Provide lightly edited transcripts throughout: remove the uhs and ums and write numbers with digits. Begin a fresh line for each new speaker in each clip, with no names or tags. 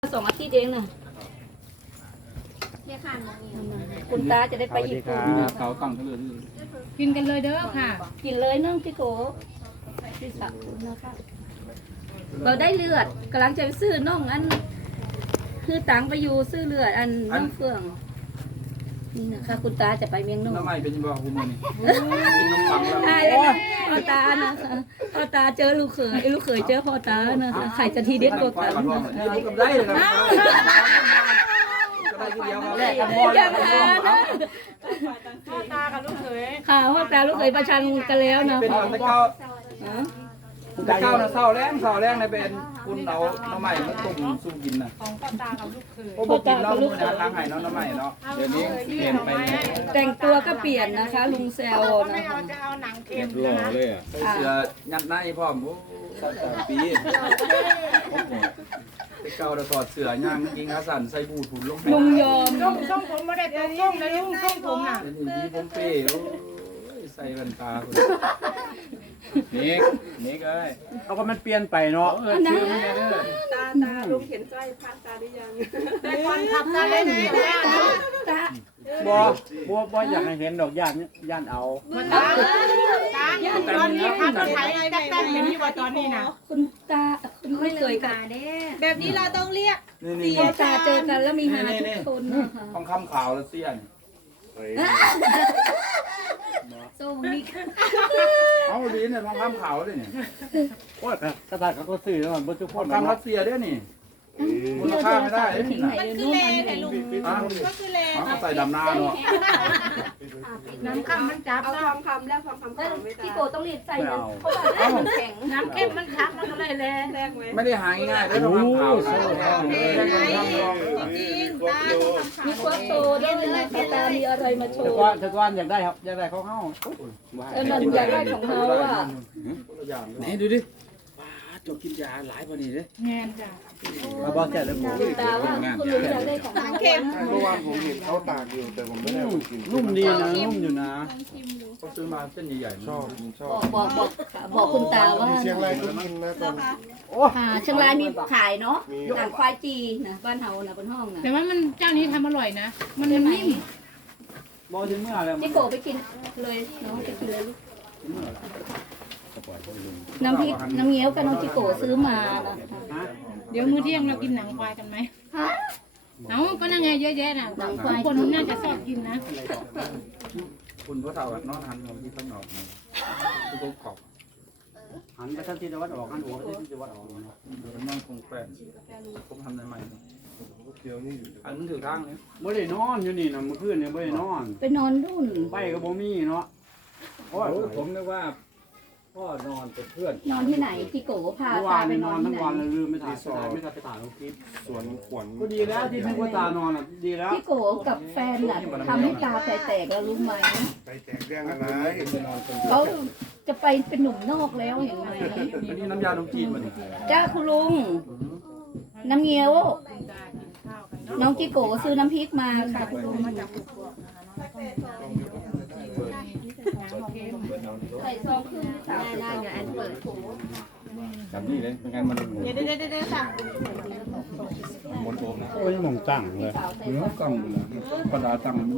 2 อาทิตย์เองน่ะคุณตาจะได้ไปญี่ปุ่น
เขาตั้งเขาเลย
กินกันเลยเด้อค่ะ
กินเลยน้องพี่โกพี่สาวนะคะเราได้เลือดกำลังจะไปซื้อน้องอันคือตังไปอยู่ซื้อเลือดอันน้องเฟื่องนี่นะคะคุณตาจะไปเมียงนง
น้ำใหม่เป็นยังไงคุณมันกินนมปังแล้ว
ใช่พ่อตานะคะพ่อตาเจอลูกเขยลูกเขยเจอพ่อตานะคะใครจะทีเด็ดกว่ากัน
นี่ก็ได้เลยครับก็ได้ทีเดียวครับแรกกันพอ
อย่าหานะ
พ่อตากับลูกเขย
ค่ะพ่อตาลูกเขยประชันกันแล้วนะ
เป็นตะเก้าตะเก้านะเศร้าแรงในเป็นคุณเอาน้ำใหม่มาต้มสู้กินนะ
ของพ่อตากับลูกเขย
โอ้บอกกินเนาะมือนะล้างไห้เนาะน้ำใหม่เนาะเดี๋ยวนี้เปลี่ยนไป
แต่งตัวก็เปลี่ยนนะคะ ลุงแซว
ไม่
นะ
เอา
คะ
จะเอาหนังเค็ม
หล่อ
นะ
เลยอ่ะ
ใส่เสื้อยัดในพร้อมโอ้ปีตะเก้าเราถอดเสื้อย่างกินขาสั่นใส่บูทุนลง
ลุงยอม
ส้มผมไม่ได้ตัวส้มนะลุงส้มผมน่ะ
เป็นอย่างนี้ผมเป้ใส่แว่นตาคุณ
นี่ก็ได้เขาก็มันเปลี่ยนไปเนาะ
ชื่อมันเนี่ย
ตาลุงเห็นสร้อยพระตาหรือยัง
แต่ก่อนขับซาเล้งอยู่แล้วนะ
ตา
บ่อยากให้เห็นดอกย่านเอา
ตาตอนนี้ขับรถไถแต๊กๆอย่างนี้ว่าตอนนี้นะ
คุณตาคุณไม่เคยกัน
แบบนี้เราต้องเรียก
นี่
พ่อตาเจอกันแล้วมีหาทุกคนนะคะ
ทองคำขาวแล้วเสี้ยน
โซ่มี
เอาดีเนี่ยทองคำขาวเลยเนี่ย
โอ้ยกระดาษเขาก็ซื้อแล้วมันบ่ทุก
ท
ค
อง
น
คำรัสเซียด้วยนี่มูลค่าไม่ได้
ถึ
นี่
งไหน
นะ
เลยนู้นมันไหน
ก็คือเล
เขาใส่ดำนาเนาะ
น้ำข้ามมันจับ
เอา
นะ
ทองคำแล้วทองคำขาวไม่ได้
พี่โกต้องรีบใส่นะเพราะว่ามันแข็ง
น้ำเค็มมันชับมันก็เลยแล
แรกไหม
ไม่ได้หาง่ายๆเลยทองคำขาวใส่ทองเลย
จริงตาทองคำขาว
มีควักโตด้วยนะคะตามีอะไรมาโช
แต่
ว์
ก่อนอยากได้ครับอยากได้เขาเข้า
มันอยากได้ของเขาอ่ะ
ไหนดูดิป้าจบกินยาหลายพอดีเลย
แงนจ้ะ
มาบอกแต่แล้วผม
คุณตาว่าคุณลุงอยากได้ของเขา
เข็ม
เมื่อวานผมเห็นเขาตากอยู่แต่ผมไม่ได้เอาไปกิน
นุ่มดีนะนุ่มอยู่นะ
เขาซื้อมาเส้นใหญ่ๆ
ชอบผมชอบ
บอกคุณตาว่า
เชียงรายก็กินนะตอน
เชียงรายมีขายเนาะหนังควายจีนะบ้านเฮานะบนห้องนะ
แต่ว่ามันเจ้านี้ทำอร่อยนะ มันนิ่ม
บอกถึงเมื่อแล้ว
จิโกไปกินเลยน้องไปกินเลยลูกน้ำพริกน้ำเงี้ยวกับน้องจิโกซื้อมานะคะ
เดี๋ยวมื้อเที่ยงเรากินหนังควายกันไหมเอ้าก็นั่งไงเยอะแยะน่ะคนน่าจะชอบกินนะ
คุณพ่อเต่าน้องหันของที่ต้นหอกทุกขอบ
หันไปทางที่ตะวันออกหันหัวไปทางที่ตะวันออก
น้องคงแปลงผมทำในใหม่
เดียวนี่อยู่
อันนั้นถือทางนี้
บ่ได้นอนอยู่นี่นะเมื่อคืนเนี่ยบ่ได้นอน
ไปนอนรุ่น
ไปก็บ่มีเนาะโอ้ยผมนึกว่าพ่อนอนเป็นเพื่อน
นอนที่ไหนจิโกพา
เมื่อ
ตาว
าน
ไป
นี่
น
น
อ
อน น
ที่
ทั้ง
ไหน
วันเลยลืมไม่ถ่ายไม่ได้ไปถ่ายรูปคลิป
สวนขวัญ
ก็ดีแล้วที่นึกว่าตานอนอ่ะดีแล้ว
จิโกกับแฟนน่ะทำให้ตาแตกแล้วรู้ไหม
ไปแจกเรื่องอะไร
เขาจะไปเป็นหนุ่มนอกแล้วเห็นไหม
อันนี้น้ำยาดมจีนมัน
จ้าคุณลุงน้ำเงี้ยวน้องจิโกซื้อน้ำพริกมาค่ะคุณลุงใส่ซองครึ่งสามสิบเดี๋ยวแอนเปิด
แบบนี้เลยเป็นการมัน
เดี๋ยวสั่ง
โอ้ยมองตั้งเลย
เนื้อตั้งเลยกระดาษตั้งมัน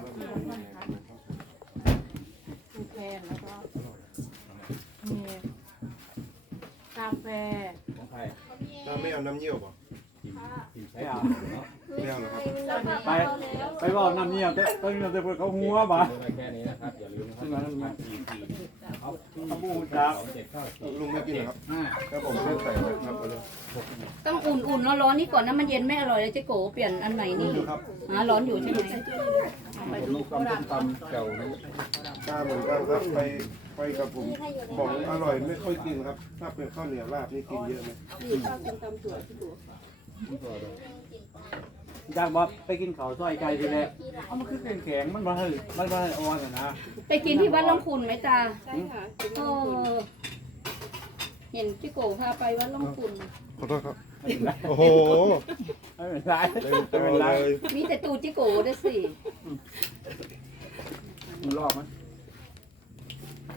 กาแฟ
เราไม่เอาน้ำเยี่ยวป่ะ
ไปเอา
ไม่เอาหรอครับ
ไปบอกน้ำเนียบต้นน้ำเนียบเขาหัวบ่ซึ่งนั้นมันขบูจับ
ลุงไม่กินหรอครับครับผมเลือกใส่เลยครับเอาเลย
ต้องอุ่นๆร้อนๆนี่ก่อนนะมันเย็นไม่อร่อยเลยจิโกเปลี่ยนอันไหนนี่ร้อนอยู่ใช่ไหม
ลูกตำแก้วนี่
กล้าเหมือนกันครับไปกับผมของอร่อยไม่ค่อยกินครับ ถ้าเป็นข้าวเหนียวราบนี่กินเยอะไหม
จากบอกไปกินข้าวซอยไก่ทีแรกเอามันคือแข็งมันมาให้อ่อนนะ
ไปกินที่วัดล่องคุณไหมตา
ใช่ค่ะ
เออเห็นจิโกพาไปวัดล่องคุณ
ขอโทษครับโอ้โห
ไม่เป็นไร
เต็มตัวเลย
มีแต่ตูจิโกด้วยสิ
มันลอกไหม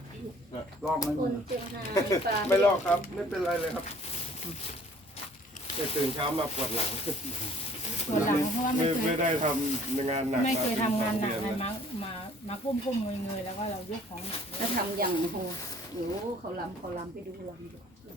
ลอกไหม
คุณเจียงไฮ้ปลา
ไม่ลอกครับไม่เป็นไรเลยครับแต่ตื่นเช้ามาปวดหลัง
ปวดหลังเพราะว่า
ไม่ได้ทำงานหนัก
ไม่เคยทำงานหนักเลยมาก้มๆเงยๆแล้วก็เรายกของหนัก
แล้วทำอย่างโหโอ้เขาลำไปดูลำ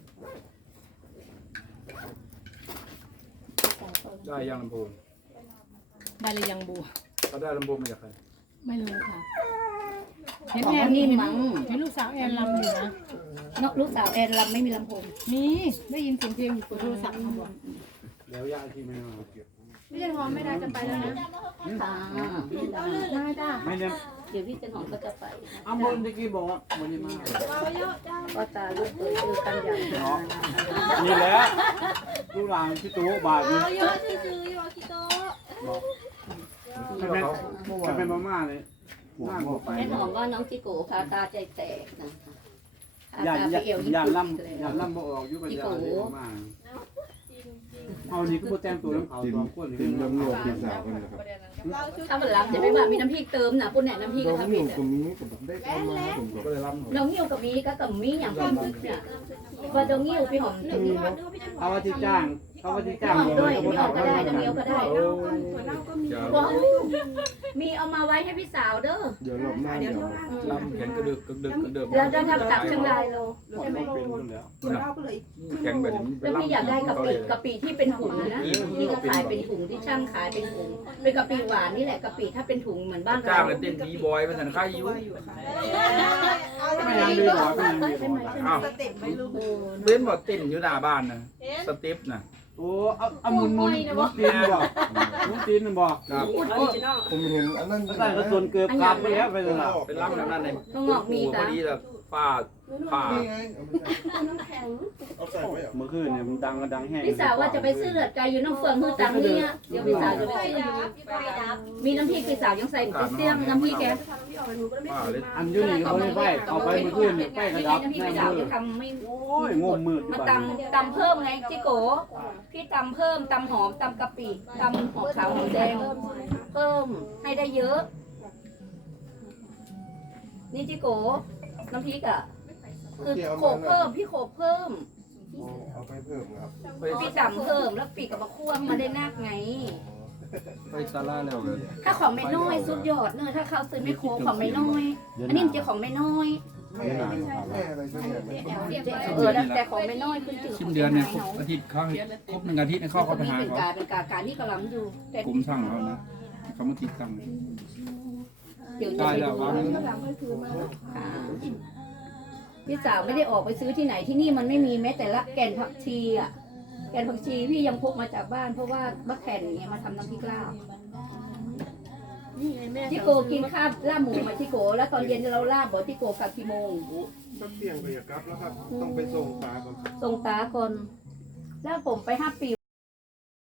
ได้ยังลำโพง
ได้เลยยังบัว
เขาได้ลำโพงมาจากใคร
ไม่รู้ค่ะเห็นแอนนี่มั้งเห็นลูกสาวแอนลำอยู่นะ
นกลูกสาวแอนลำไม่มีลำโพง
มีได้ยินเสียงเพลงอยู่บนโทรศัพท์เขาบอก
แล้วย่าที่ไม่มา
พี่จันหอมไม่ได้จะไปแล้วนะ
ค่ะ
ได้จ้า
ไม่เนี่ย
เดี๋ยวพี่จันหอมก็จะไป
อ้ำบนตะกี้บอกว่ามันยังมา
ก็ตาลูกเปิดคือกันอย่างนี้
นี่แหละลูกหลานพี่ตู้บาทนี่
เยอะซื้อๆอยู่คิโต
จะเป็นมาม่าเลยม่าหมดไป
แม่หอมว่าน้องจิโกะค่ะตาใจแตกนะคะ
อย่า
ตาไปเอวญี่
อย่า
ปุ่น
ล่ำอย่าล่ำบ่ออกยุบยาเลยมาเอานี่ก็บ่แต่งตัวน้ำเขา
กิน
สองคน
กินน้ำนวดพี่สาวกันนะครับ
ถ้ามันรับจะไม่ว่ามีน้ำพริกเติมนะปุ่นไหนน้ำพริก
น้
ก็
อง
ทำ
ห
ผิ
นุ่
ด
มคนนี้ผมได้เข้ามาผม
ก็เลยลำ
น้องเงี้ยวกับมีก็กับมีอย่างความพึกเนี่ยว่าน้องเงี้ยวพี่หอม
เขาว่าที่จ้างเขาว่าที่
พี่
จ้าง
หอมด้วยพี่หอมก็ได้น้องเงี้ยวก็ได้
หัวเน่าก็มี
ว้าวมีเอามาไว้ให้พี่สาวเด้อ
เดี๋ยวรอบหน้าเดี๋ยว
ลำแข็งกระดึกกระดึกกระดึก
แล้วจะทำตักเชียงรายเรา
ใช่ไหมเป็นคนแล้ว
หัวเน่าก็เลย
แข็งแบบนี้
แล้วพี่อยากได้กะปิที่เป็นถุงนะที่เขาขายเป็นถุงที่ช่างขายเป็นถุงเป็นกะปิหวานนี่แหละกะปิถ้าเป็นถุงเหมือนบ้าน
จ้า
เรา
งเลยเต้นบีบอยมาสันค่ายยุ
ไม่ยังดีกว่าไม่ยังดีกว่า
อ้าว
สเต็ปไม่รู้
เว้นบอกเต้นอยู่หน้าบ้านนะสเต็ปนะ
โอ้เอามุนตีนบ่มุนตีนบ่
ครับ
ออริจินอล
ผมเห็นอันนั้น
ใส่กระสุนเกือบขาดไปแล้วไปเลยล่ะ
เป็นลำแบบนั้นเลย
ก็งอกมี
พ
จ้ะ
อดีแบบฝ่า
นี่ไงเอาใส่ไว้
เมื่อคืนเนี่ยมันดังแห้ง
พี่สาวว่าจะไปซื้อเลือดไก่อยู่น้ำเฟืองมือตังเนี่ยเดี๋ยวพี่สาวจะไปซื้อมีน้ำพริกพี่สาวยังใส่ไปเสี่ยงน้ำพริกแก
ฝ่าเลย
อันอยู่นี่เขาไม่ไฟเอาไปเมื่อคืนเนี่ยไฟกระดับ
น้ำพริก
แน่
พี่สาว
เล
จะ
ย
ทำไม่
โอ้ยงมมืดอยู่
มา
บ้าน
ตำเพิ่มไงจิโกพี่ตำเพิ่มตำหอมตำกะปิตำหอมขาวหอมแดงเพิ่มให้ได้เยอะ นี่จิโกน้ำพริกอ่ะคือโขกเพิ่มพี่โขกเพิ่ม
เอาไปเพิ่มครับ
พี่ตำเพิ่มแล้วปีกกับมะคั่วมาได้นักไง
ไปซาร่าแล้วเลย
ถ้าของไม่น้อยสุดยอดเนอะถ้าเขาซื้อไม่โคกของไม่น้อย อันนี้มันจะของไม่น้อย
แม่อะไรช่วยแม่
แต่ของไม่น้อยขึ้นจืด
สิ้นเดือนเนี่ยครบอาทิตย์เขาครบ1 อาทิตย์เข้าเขาไปหา
เป็น
เขา
การนี่กำลังอยู่แต่
กลุ่มช่างเขานะเขามาติดตั้ง
เดี๋ยวจะไปดูพี่สาวไม่ได้ออกไปซื้อที่ไหนที่นี่มันไม่มีแม้แต่ละแกนผักชีอ่ะแกนผักชีพี่ยังพกมาจากบ้านเพราะว่ามะแข่นเนี่ยมาทำน้ำพริกลาบที่โกกินข้าวลาบหมูมาที่โกแล้วตอนเย็นเราลาบบอกที่โกกลับกี่โมง
สักเที่ยงไปกับแล้วครับ ต้องไปส่งปลาก่อน
ส่งตาก่อนแล้วผมไป5 ปี